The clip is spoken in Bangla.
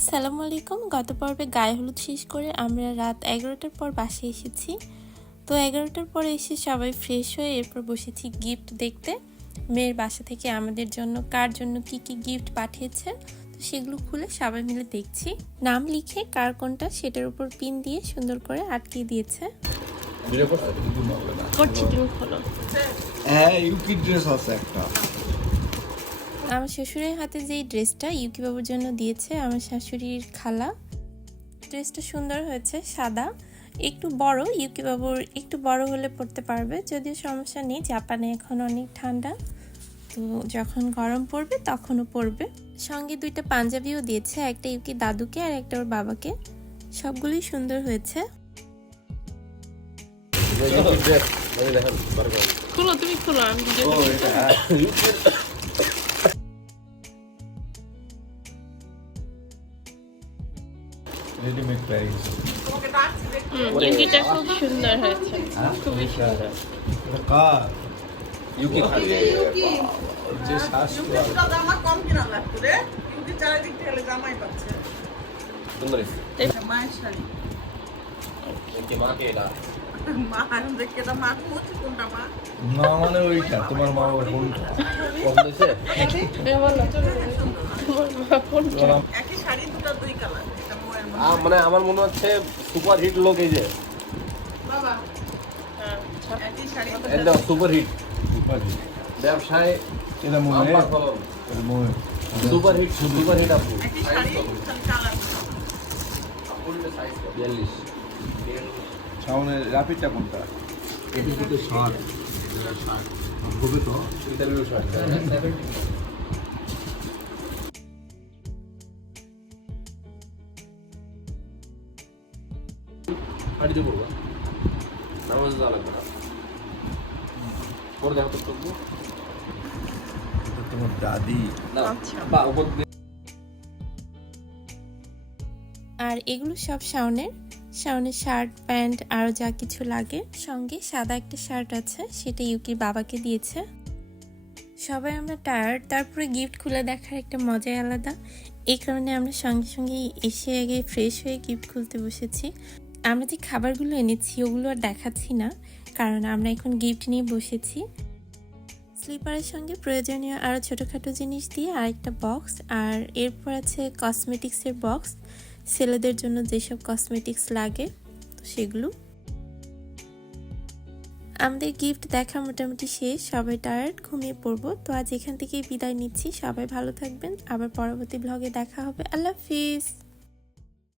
আসসালামু আলাইকুম। গত পর্বে গায়ে হলুদ শেষ করে আমরা রাত এগারোটার পর বাসে এসেছি। তো এগারোটার পরে এসে সবাই ফ্রেশ হয়ে এরপর বসেছি গিফট দেখতে। মেয়ের বাসা থেকে আমাদের জন্য কার জন্য কি কি গিফট পাঠিয়েছে তো সেগুলো খুলে সবাই মিলে দেখছি। নাম লিখে কার কোনটা সেটার উপর পিন দিয়ে সুন্দর করে আটকে দিয়েছে। করছি তুমি খোলো হ্যাঁ ইউকি ড্রেস আছে একটা। আমার শ্বশুরের হাতে যেই ড্রেসটা ইউকি বাবুর জন্য দিয়েছে আমার শাশুড়ির খালা ড্রেসটা সুন্দর হয়েছে সাদা। একটু বড় ইউকি বাবুর একটু বড় হলে পড়তে পারবে যদিও সমস্যা নেই জাপানে এখন অনেক ঠান্ডা। তো যখন গরম পড়বে তখনও পড়বে সঙ্গে দুইটা পাঞ্জাবিও দিয়েছে একটা ইউকি দাদুকে আর একটা ওর বাবাকে। সবগুলোই সুন্দর হয়েছে। খুলো তুমি রেডিমেড খুব সুন্দর হয়েছে। খুবই সুন্দর এটা কার? ইউকি যে জামা কম কিনা লাগতো রে। কিন্তু চারিদিক থেকে জামাই পাচ্ছে। সুন্দর। মায়ের শাড়ি। ইউকি মাকে এটা মা কোনটা মা? না মানে ওইটা তোমার মা কোনটা? একই শাড়ি দুটো দুই কালার। এটা মানে আমার মনে হচ্ছে সুপার হিট লোক এই যে। বাবা। একদম সুপার হিট সুপার হিট। ব্যবসায় এটা মনে সুপার হিট সুপার হিট আপু। বিয়াল্লিশ। রাপিডটা কোনটা? এটা কিন্তু ষাট। হবে তো হাঁটিতে পড়বা। নামাজ যাওয়া লাগবে না। পরে দেখো তো তোমার দাদি। না আচ্ছা। বা উপর আর এগুলো সব শাওনের। শাওনের শার্ট প্যান্ট আরও যা কিছু লাগে। সঙ্গে সাদা একটা শার্ট আছে সেটা ইউকির বাবাকে দিয়েছে। সবাই আমরা টায়ার্ড তারপরে গিফট খুলে দেখার একটা মজাই আলাদা। এই কারণে আমরা সঙ্গে সঙ্গে এসে আগে ফ্রেশ হয়ে গিফট খুলতে বসেছি। আমরা যে খাবারগুলো এনেছি, ওগুলো আর দেখাচ্ছি না, কারণ আমরা এখন গিফট নিয়ে বসেছি। স্লিপারের সঙ্গে প্রয়োজনীয় আরও ছোটোখাটো জিনিস দিয়ে আরেকটা বক্স, আর এরপর আছে কসমেটিক্সের বক্স। ছেলেদের জন্য যেসব কসমেটিক্স লাগে, তো সেগুলো। আমাদের গিফট দেখা মোটামুটি শেষ, সবাই টায়ার্ড ঘুমিয়ে পড়ব। তো আজ এখান থেকেই বিদায় নিচ্ছি, সবাই ভালো থাকবেন, আবার পরবর্তী ব্লগে দেখা হবে। আল্লাহ হাফিজ!